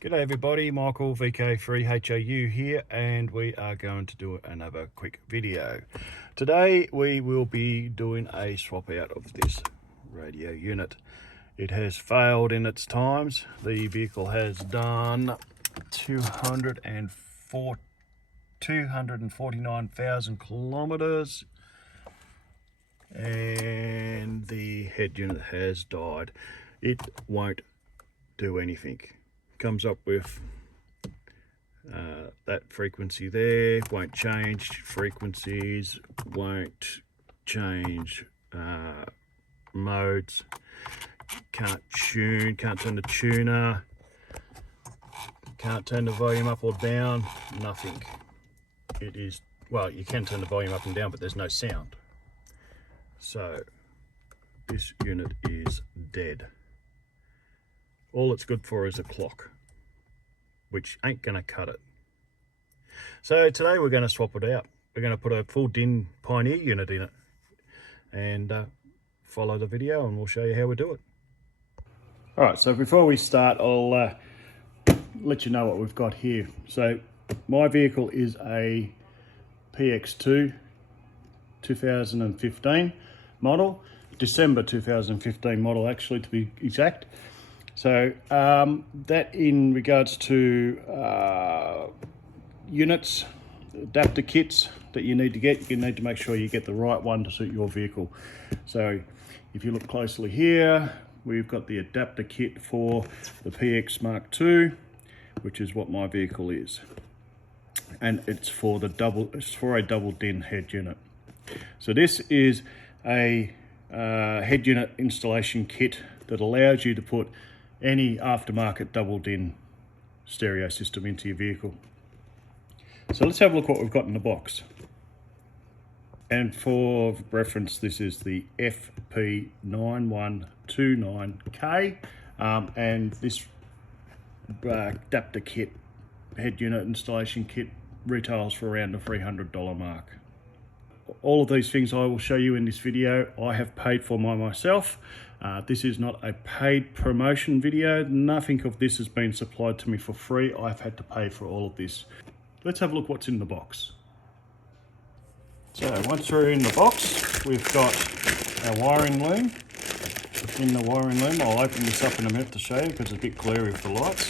G'day everybody, Michael VK3HAU here, and we are going to do another quick video. Today we will be doing a swap out of this radio unit. It has failed in its times. The vehicle has done 249,000 kilometers and the head unit has died. It won't do anything. Comes up with that frequency there, won't change frequencies, won't change modes, can't tune, can't turn the tuner, can't turn the volume up or down, nothing. It is, well, you can turn the volume up and down, but there's no sound. So this unit is dead. All it's good for is a clock, which ain't gonna cut it. So today we're gonna swap it out. We're gonna put a full DIN Pioneer unit in it and follow the video and we'll show you how we do it. All right, so before we start, I'll let you know what we've got here. So my vehicle is a PX2 2015 model, December 2015 model actually, to be exact. So that in regards to units, adapter kits that you need to get, you need to make sure you get the right one to suit your vehicle. So if you look closely here, we've got the adapter kit for the PX Mark II, which is what my vehicle is. And it's for a double DIN head unit. So this is a head unit installation kit that allows you to put any aftermarket double DIN stereo system into your vehicle. So let's have a look what we've got in the box. And for reference, this is the FP9129K, and this adapter kit, head unit installation kit, retails for around the $300 mark. All of these things I will show you in this video I have paid for myself. This is not a paid promotion video. Nothing of this has been supplied to me for free. I've had to pay for all of this. Let's have a look what's in the box. So once we're in the box, we've got our wiring loom. In the wiring loom, I'll open this up in a minute to show you because it's a bit glary with the lights.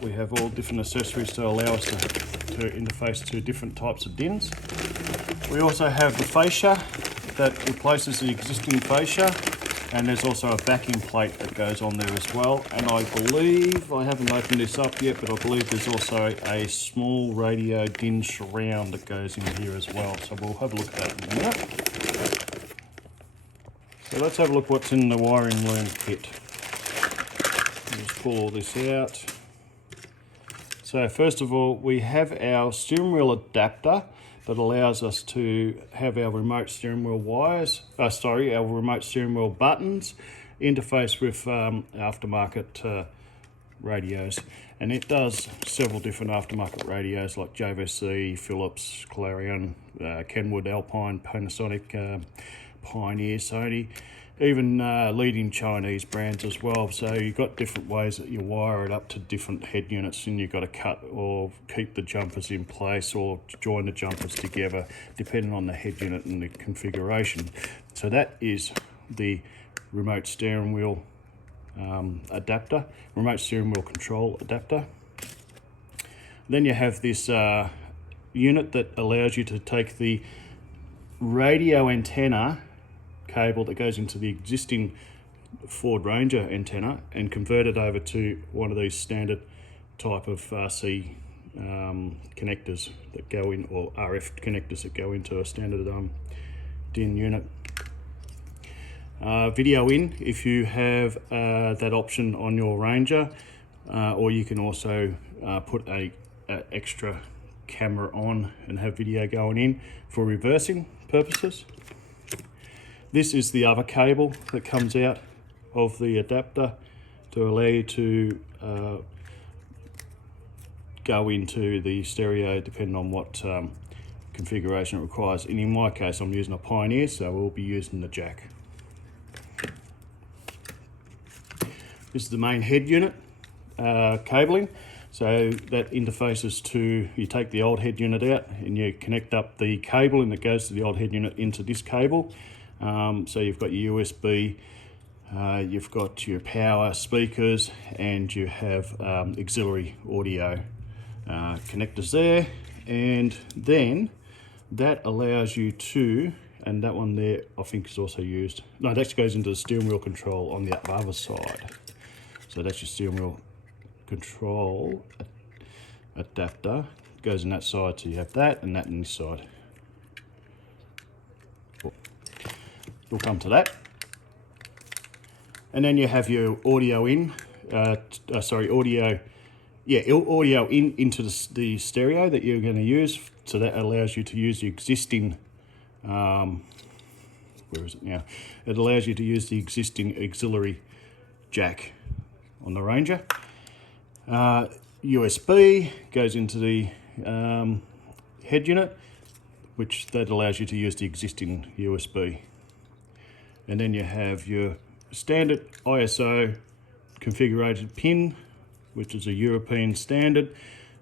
We have all different accessories to allow us to interface to different types of DINs. We also have the fascia that replaces the existing fascia, and there's also a backing plate that goes on there as well. And I believe, I haven't opened this up yet, but I believe there's also a small radio DIN surround that goes in here as well. So we'll have a look at that in a minute. So let's have a look what's in the wiring loom kit. Just pull all this out. So first of all, we have our steering wheel adapter that allows us to have our remote steering wheel wires, our remote steering wheel buttons interface with aftermarket radios. And it does several different aftermarket radios like JVC, Philips, Clarion, Kenwood, Alpine, Panasonic, Pioneer, Sony, even leading Chinese brands as well. So you've got different ways that you wire it up to different head units, and you've got to cut or keep the jumpers in place or join the jumpers together depending on the head unit and the configuration. So that is the remote steering wheel adapter, remote steering wheel control adapter. Then you have this unit that allows you to take the radio antenna cable that goes into the existing Ford Ranger antenna and convert it over to one of these standard type of RC connectors that go in, or RF connectors that go into a standard DIN unit. Video in if you have that option on your Ranger, or you can also put a extra camera on and have video going in for reversing purposes. This is the other cable that comes out of the adapter to allow you to go into the stereo depending on what configuration it requires. And in my case, I'm using a Pioneer, so we'll be using the jack. This is the main head unit. cabling. So that interfaces to, you take the old head unit out and you connect up the cabling that goes to the old head unit into this cable. So you've got your USB, you've got your power speakers, and you have auxiliary audio connectors there. And then that allows you to, and that one there I think is also used, no, it actually goes into the steering wheel control on the other side. So that's your steering wheel control adapter, goes in that side, so you have that and that in this side. We'll come to that. And then you have your audio in, audio in into the stereo that you're going to use. So that allows you to use the existing, where is it now? It allows you to use the existing auxiliary jack on the Ranger. USB goes into the head unit, which that allows you to use the existing USB. And then you have your standard ISO configured pin, which is a European standard.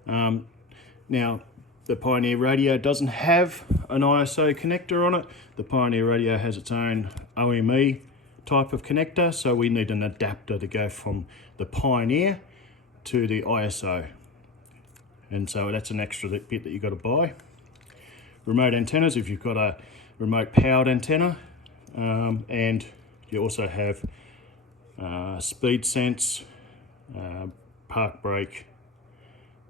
Now, the Pioneer radio doesn't have an ISO connector on it. The Pioneer radio has its own OME type of connector, so we need an adapter to go from the Pioneer to the ISO. And so that's an extra bit that you've got to buy. Remote antennas, if you've got a remote powered antenna, and you also have speed sense, park brake,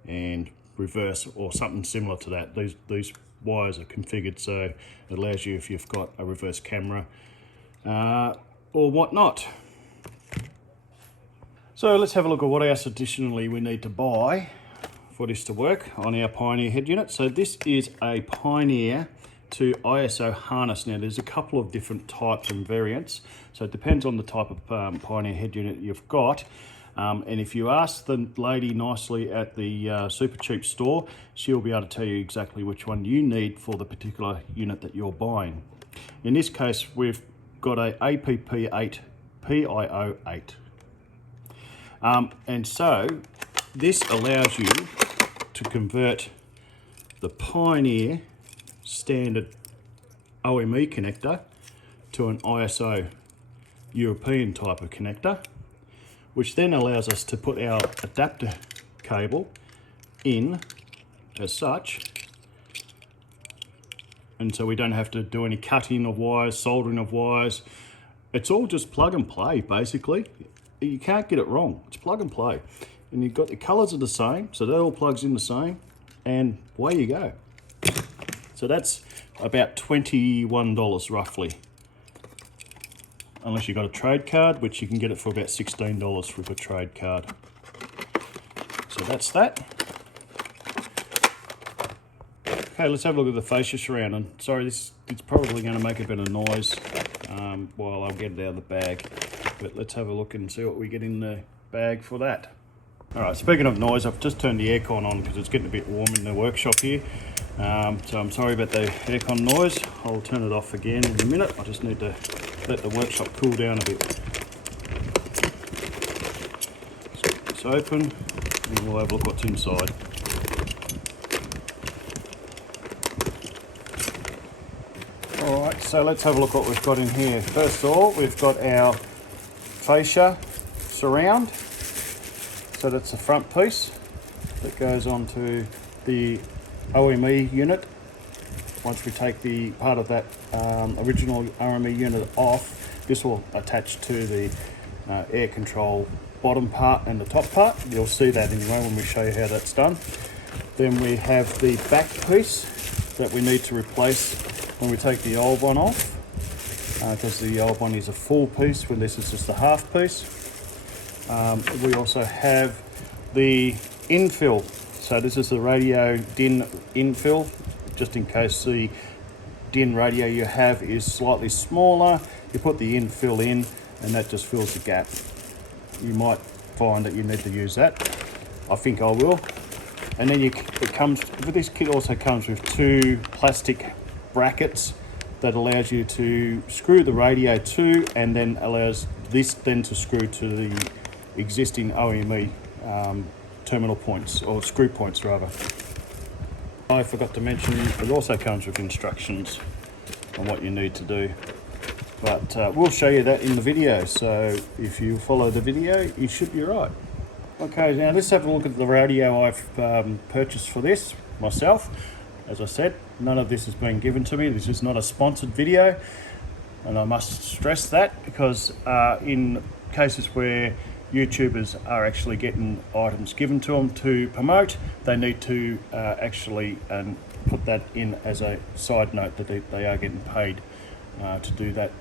and reverse, or something similar to that. These wires are configured so it allows you, if you've got a reverse camera or whatnot. So let's have a look at what else additionally we need to buy for this to work on our Pioneer head unit. So this is a Pioneer to ISO harness. Now there's a couple of different types and variants, so it depends on the type of Pioneer head unit you've got. And if you ask the lady nicely at the super cheap store, she'll be able to tell you exactly which one you need for the particular unit that you're buying. In this case, we've got a APP8IO8. And so this allows you to convert the Pioneer standard OME connector to an ISO European type of connector, which then allows us to put our adapter cable in as such, and so we don't have to do any cutting of wires, soldering of wires. It's all just plug and play, basically. You can't get it wrong. It's plug and play. And you've got the colours are the same, so that all plugs in the same, and away you go. So that's about $21 roughly. Unless you've got a trade card, which you can get it for about $16 with a trade card. So that's that. Okay, let's have a look at the fascia surround. And sorry, it's probably going to make a bit of noise while I'll get it out of the bag. But let's have a look and see what we get in the bag for that. Alright, speaking of noise, I've just turned the aircon on because it's getting a bit warm in the workshop here. So I'm sorry about the aircon noise. I'll turn it off again in a minute. I just need to let the workshop cool down a bit. Let's get this open and we'll have a look what's inside. Alright, so let's have a look what we've got in here. First of all, we've got our fascia surround. So that's the front piece that goes onto the OME unit. Once we take the part of that original OME unit off, this will attach to the air control bottom part and the top part. You'll see that anyway when we show you how that's done. Then we have the back piece that we need to replace when we take the old one off, because the old one is a full piece when this is just a half piece. We also have the infill. So this is the radio DIN infill, just in case the DIN radio you have is slightly smaller. You put the infill in and that just fills the gap. You might find that you need to use that. I think I will. And then this kit also comes with two plastic brackets that allows you to screw the radio to, and then allows this then to screw to the existing OME terminal points, or screw points rather. I forgot to mention it also comes with instructions on what you need to do, but we'll show you that in the video, so if you follow the video you should be right. Okay, now let's have a look at the radio I've purchased for this myself. As I said, none of this has been given to me. This is not a sponsored video, and I must stress that, because in cases where YouTubers are actually getting items given to them to promote, they need to actually put that in as a side note that they are getting paid to do that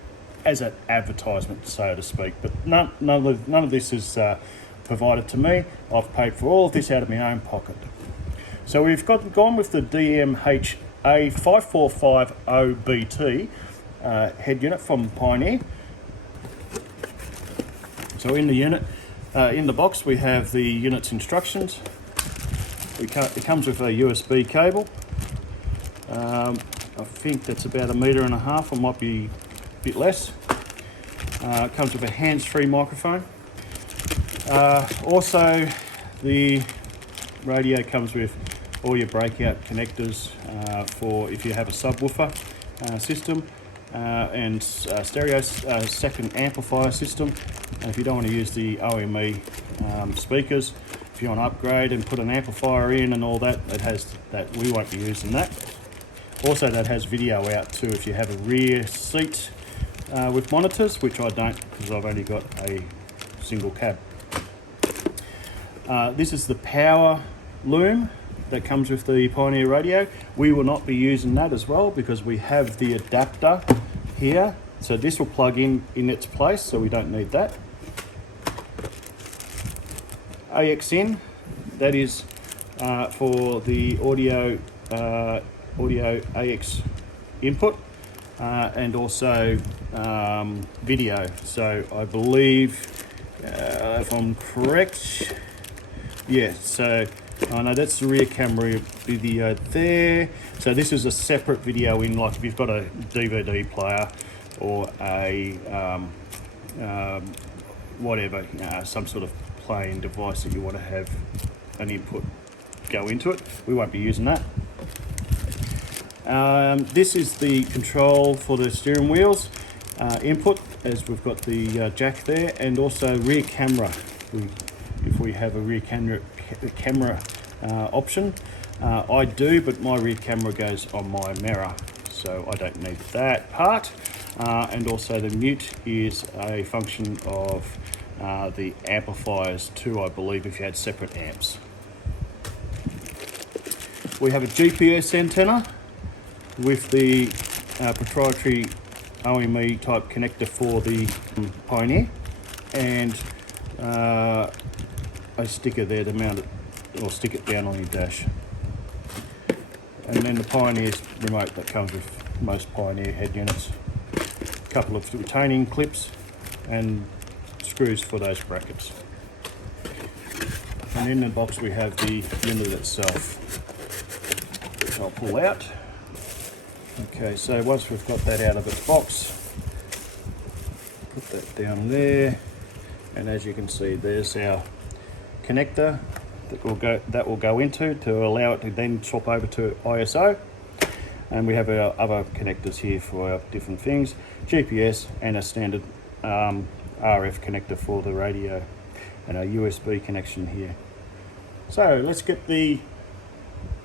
as an advertisement, so to speak. But none of this is provided to me. I've paid for all of this out of my own pocket. So we've gone with the DMH-A5450BT head unit from Pioneer. So in the unit, in the box, we have the unit's instructions. It comes with a USB cable. I think that's about 1.5 meters, or might be a bit less. It comes with a hands-free microphone. Also, the radio comes with all your breakout connectors for if you have a subwoofer system, and stereo second amplifier system. And if you don't want to use the OME speakers, if you want to upgrade and put an amplifier in and all that, it has that. We won't be using that. Also, that has video out too if you have a rear seat with monitors, which I don't, because I've only got a single cab. This is the power loom that comes with the Pioneer radio. We will not be using that as well, because we have the adapter here, so this will plug in its place, so we don't need that. AXN, that is for the audio AX input, and also video. So I believe, if I'm correct, yeah, so I know that's the rear camera video there. So this is a separate video in, like if you've got a DVD player or a whatever, some sort of playing device that you want to have an input go into it. We won't be using that. This is the control for the steering wheels input, as we've got the jack there, and also rear camera. If we have a rear camera option. I do, but my rear camera goes on my mirror, so I don't need that part. And also the mute is a function of the amplifiers too, I believe, if you had separate amps. We have a GPS antenna with the proprietary OME type connector for the Pioneer, and a sticker there to mount it or stick it down on your dash. And then the Pioneer remote that comes with most Pioneer head units. A couple of retaining clips and screws for those brackets. And in the box we have the unit itself, which I'll pull out. Okay, so once we've got that out of its box, put that down there, and as you can see, there's our connector that will go into to allow it to then swap over to ISO. And we have our other connectors here for our different things, GPS and a standard RF connector for the radio, and a USB connection here. So let's get the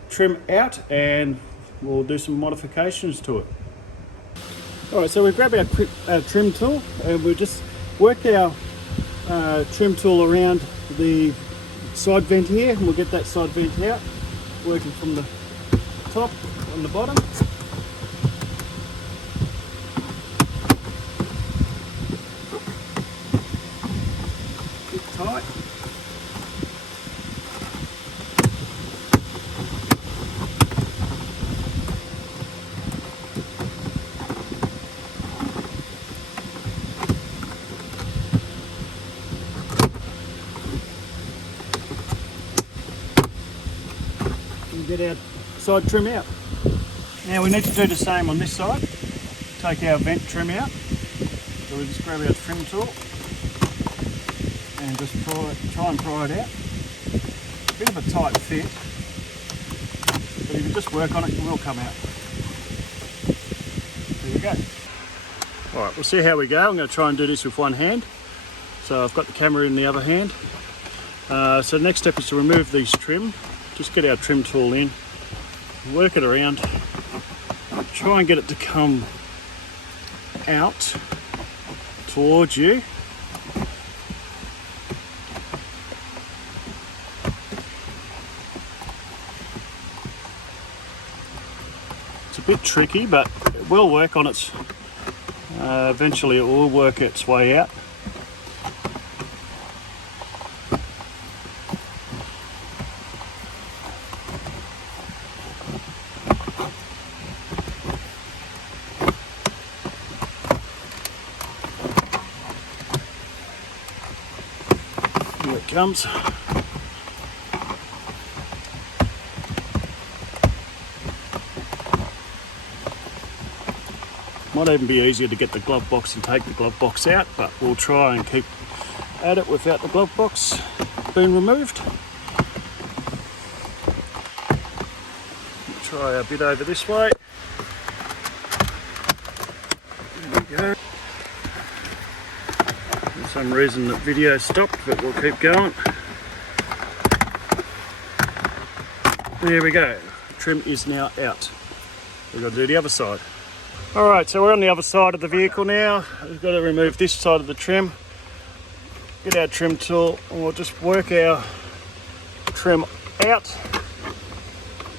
trim out and we'll do some modifications to it. Alright, so we grab our trim tool and we'll just work our trim tool around the side vent here, and we'll get that side vent out, working from the top on the bottom. Get tight. Get our side trim out. Now we need to do the same on this side. Take our vent trim out. So we just grab our trim tool and just try and pry it out. of a tight fit, but if you just work on it, it will come out. There you go. Alright, we'll see how we go. I'm going to try and do this with one hand. So I've got the camera in the other hand. So the next step is to remove these trim. Just get our trim tool in, work it around, try and get it to come out towards you. It's a bit tricky, but it will work on its, eventually it will work its way out. Here it comes. Might even be easier to get the glove box and take the glove box out, but we'll try and keep at it without the glove box being removed. We'll try a bit over this way. There we go. For some reason the video stopped, but we'll keep going. There we go. Trim is now out. We've got to do the other side. Alright, so we're on the other side of the vehicle now. We've got to remove this side of the trim. Get our trim tool and we'll just work our trim out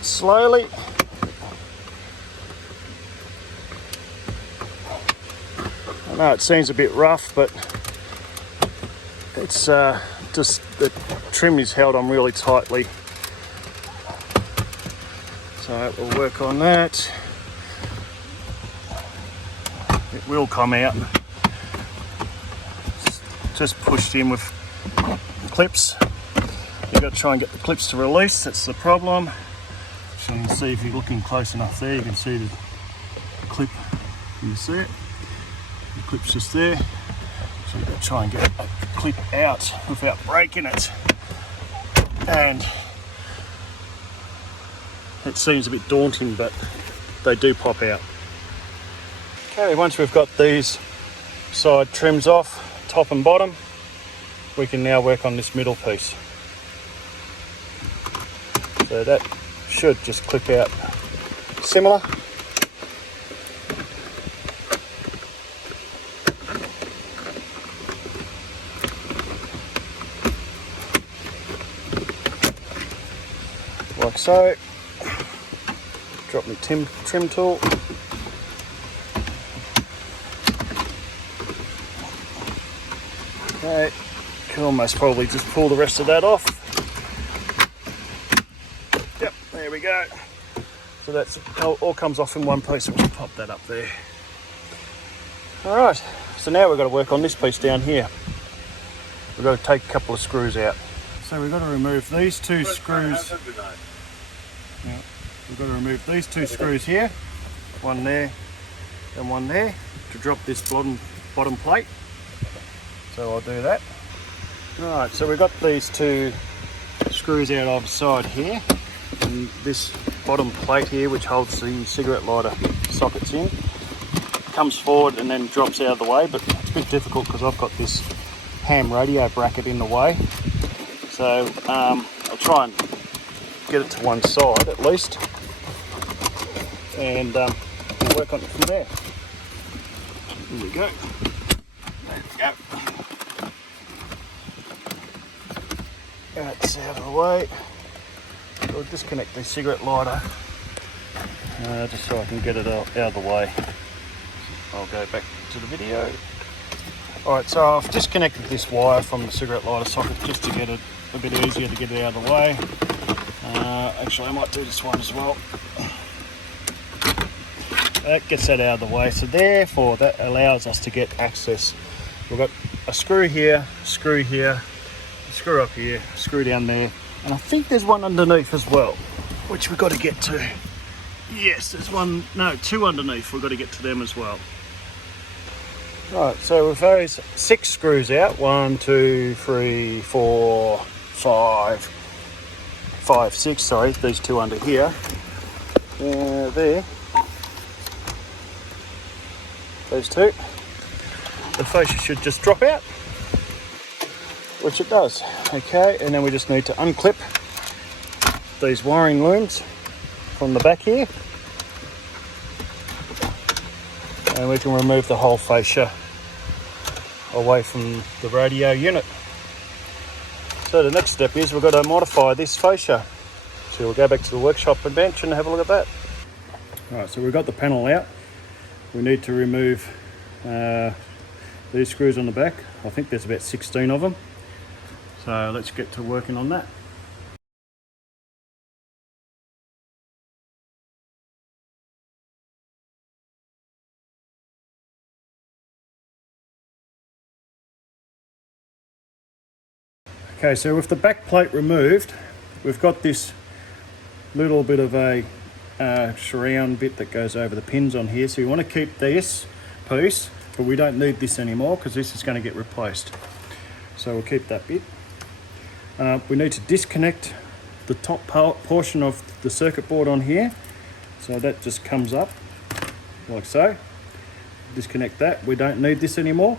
slowly. I know it seems a bit rough, but it's just the trim is held on really tightly. So we'll work on that. It will come out. Just pushed in with clips. You've got to try and get the clips to release, that's the problem. So you can see, if you're looking close enough there, you can see the clip. Can you see it? The clip's just there. So you've got to try and get a clip out without breaking it. And it seems a bit daunting, but they do pop out. Okay, once we've got these side trims off, top and bottom, we can now work on this middle piece. So that should just clip out similar. Like so. Drop my trim tool. Okay, can almost probably just pull the rest of that off. Yep, there we go. So that's all comes off in one piece, so we'll pop that up there. Alright, so now we've got to work on this piece down here. We've got to take a couple of screws out. So we've got to remove these two screws. Yeah, we've got to remove these two screws here, one there and one there, to drop this bottom plate. So I'll do that. Alright, so we've got these two screws out of the side here, and this bottom plate here, which holds the cigarette lighter sockets in, comes forward and then drops out of the way, but it's a bit difficult because I've got this ham radio bracket in the way. So I'll try and get it to one side at least, and we'll work on it from there. Here we go. There we go. That's out of the way. We'll disconnect the cigarette lighter just so I can get it out of the way. I'll go back to the video. Alright, so I've disconnected this wire from the cigarette lighter socket just to get it a bit easier to get it out of the way. Actually, I might do this one as well. That gets that out of the way, so therefore that allows us to get access. We've got a screw here, a screw up here, a screw down there, and I think there's one underneath as well, which we've got to get to. Yes, there's one, no, two underneath, we've got to get to them as well. Right, so with those 6 screws out, 1, 2, 3, 4, 5, 5, 6, sorry, these two under here. There. Those two. The fascia should just drop out, which it does. Okay, and then we just need to unclip these wiring looms from the back here, and we can remove the whole fascia away from the radio unit. So the next step is we've got to modify this fascia. So we'll go back to the workshop and bench and have a look at that. Alright, so we've got the panel out. We need to remove these screws on the back. I think there's about 16 of them. So let's get to working on that. Okay, so with the back plate removed, we've got this little bit of a surround bit that goes over the pins on here. So you want to keep this piece, but we don't need this anymore because this is going to get replaced. So we'll keep that bit. We need to disconnect the top portion of the circuit board on here. So that just comes up like so. Disconnect that. We don't need this anymore.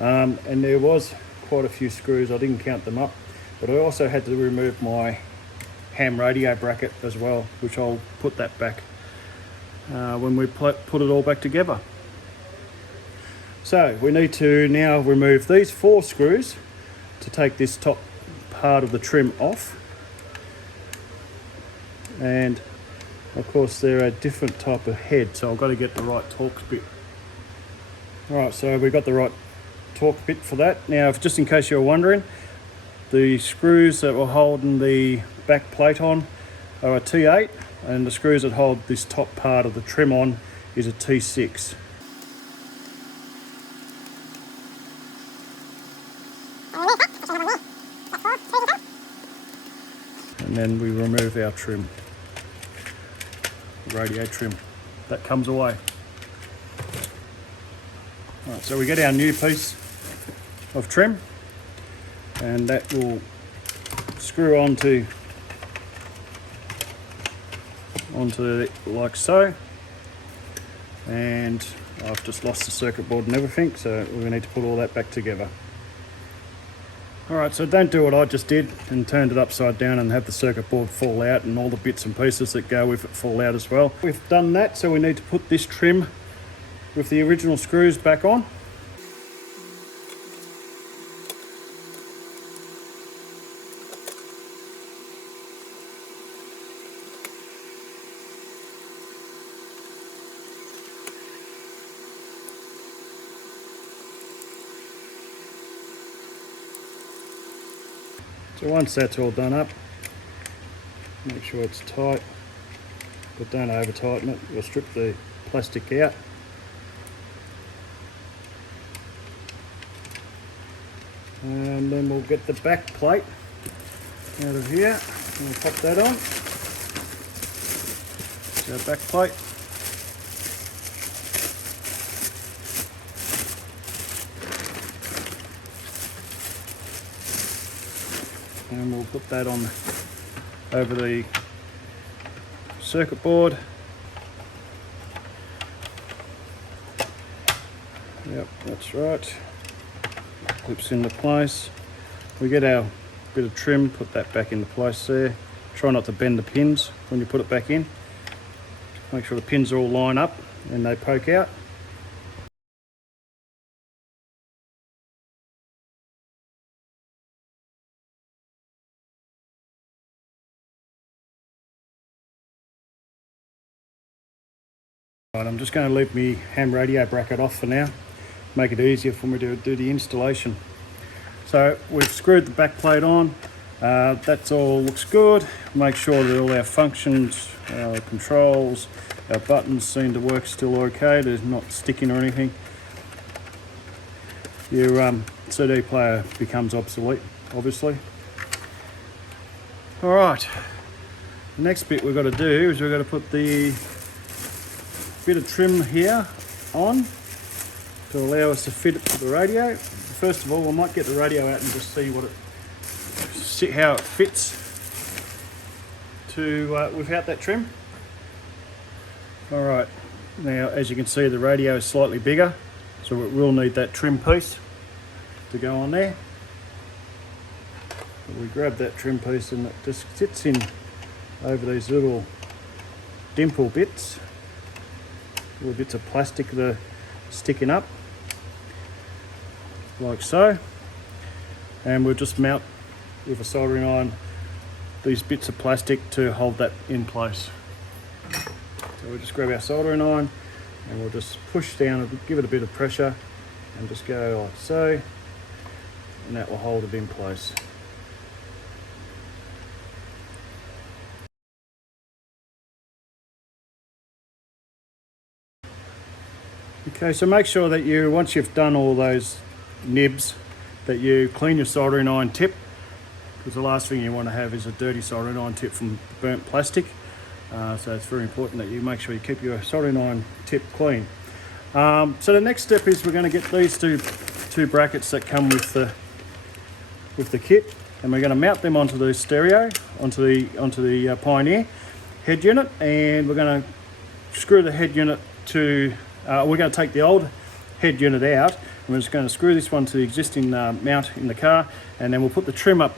And there was quite a few screws. I didn't count them up, but I also had to remove my ham radio bracket as well, which I'll put that back when we put it all back together. So we need to now remove these 4 screws to take this top part of the trim off, and of course they're a different type of head, so I've got to get the right torque bit. Alright, so we've got the right torque bit for that. Now, just in case you're wondering, the screws that were holding the back plate on are a T8, and the screws that hold this top part of the trim on is a T6. And then we remove our trim, radio trim, that comes away. Right, so we get our new piece of trim, and that will screw onto it like so. And I've just lost the circuit board and everything, so we need to put all that back together. Alright, so don't do what I just did and turned it upside down and have the circuit board fall out and all the bits and pieces that go with it fall out as well. We've done that, so we need to put this trim with the original screws back on. So once that's all done up, make sure it's tight, but don't over tighten it. We'll strip the plastic out. And then we'll get the back plate out of here and we'll pop that on. So back plate. And we'll put that on over the circuit board. Yep, that's right. Clips into place. We get our bit of trim, put that back into place there. Try not to bend the pins when you put it back in. Make sure the pins all line up and they poke out. Right, I'm just going to leave my ham radio bracket off for now, make it easier for me to do the installation. So we've screwed the back plate on, that's all looks good. Make sure that all our functions, our controls, our buttons seem to work still okay, they're not sticking or anything. Your CD player becomes obsolete, obviously. Alright, the next bit we've got to do is we've got to put the bit of trim here on to allow us to fit it to the radio. First of all, we might get the radio out and just see how it fits. to without that trim. Alright, now as you can see the radio is slightly bigger, so it will need that trim piece to go on there. We grab that trim piece and it just sits in over these little dimple bits, little bits of plastic that are sticking up, like so. And we'll just mount with a soldering iron these bits of plastic to hold that in place. So we'll just grab our soldering iron and we'll just push down, give it a bit of pressure and just go like so, and that will hold it in place. Okay, so make sure that you, once you've done all those nibs, that you clean your soldering iron tip, because the last thing you want to have is a dirty soldering iron tip from burnt plastic. So it's very important that you make sure you keep your soldering iron tip clean. So the next step is we're going to get these two brackets that come with the kit, and we're going to mount them onto the stereo, onto the Pioneer head unit, and we're going to screw the head unit to. We're going to take the old head unit out, and we're just going to screw this one to the existing mount in the car, and then we'll put the trim up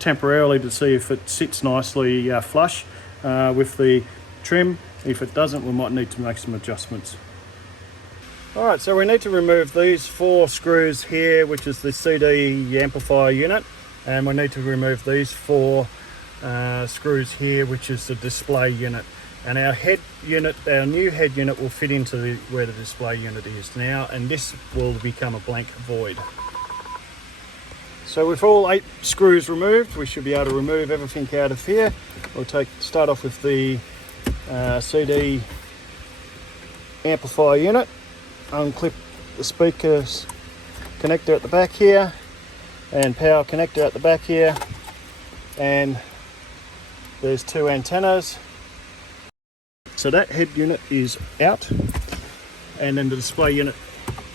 temporarily to see if it sits nicely flush with the trim. If it doesn't, we might need to make some adjustments. Alright, so we need to remove these 4 screws here, which is the CD amplifier unit, and we need to remove these 4 screws here, which is the display unit. And our head unit, our new head unit, will fit into where the display unit is now, and this will become a blank void. So with all 8 screws removed, we should be able to remove everything out of here. We'll start off with the CD amplifier unit, unclip the speakers connector at the back here, and power connector at the back here, and there's 2 antennas. So that head unit is out, and then the display unit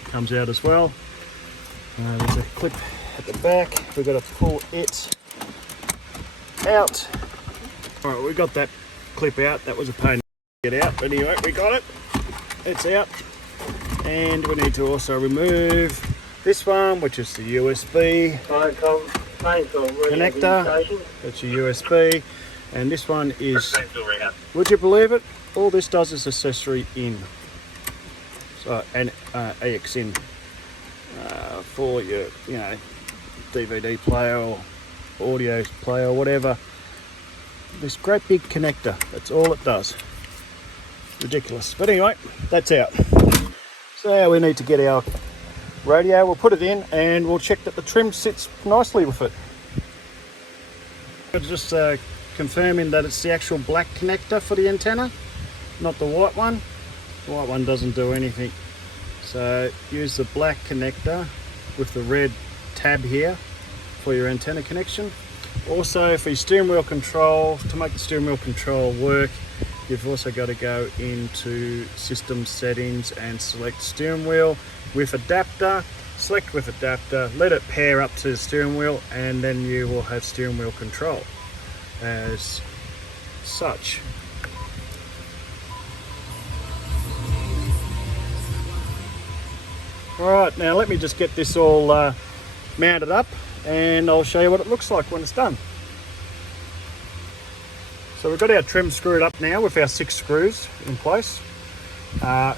comes out as well. There's a clip at the back, we've got to pull it out. Alright, we got that clip out, that was a pain to get out, but anyway, we got it, it's out. And we need to also remove this one, which is the USB connector, that's your USB, and this one is, would you believe it, all this does is accessory in, so an AX in for your, DVD player or audio player or whatever. This great big connector, that's all it does. Ridiculous, but anyway, that's out. So now we need to get our radio, we'll put it in and we'll check that the trim sits nicely with it. Just confirming that it's the actual black connector for the antenna, not the white one. The white one doesn't do anything. So use the black connector with the red tab here for your antenna connection. Also for your steering wheel control, to make the steering wheel control work, you've also got to go into system settings and select steering wheel with adapter. Select with adapter, let it pair up to the steering wheel, and then you will have steering wheel control as such. Alright, now let me just get this all mounted up and I'll show you what it looks like when it's done. So we've got our trim screwed up now with our 6 screws in place. Now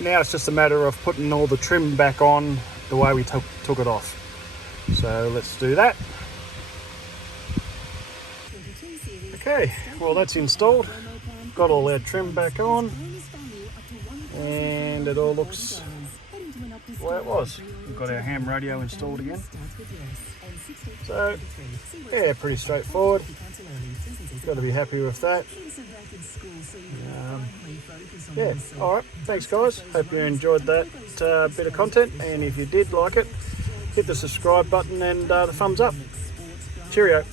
it's just a matter of putting all the trim back on the way we took it off. So let's do that. Okay, well that's installed. Got all our trim back on and it all looks the way it was. We've got our ham radio installed again. So yeah, pretty straightforward. Got to be happy with that. Yeah, alright, thanks guys, hope you enjoyed that bit of content, and if you did like it, hit the subscribe button and the thumbs up. Cheerio.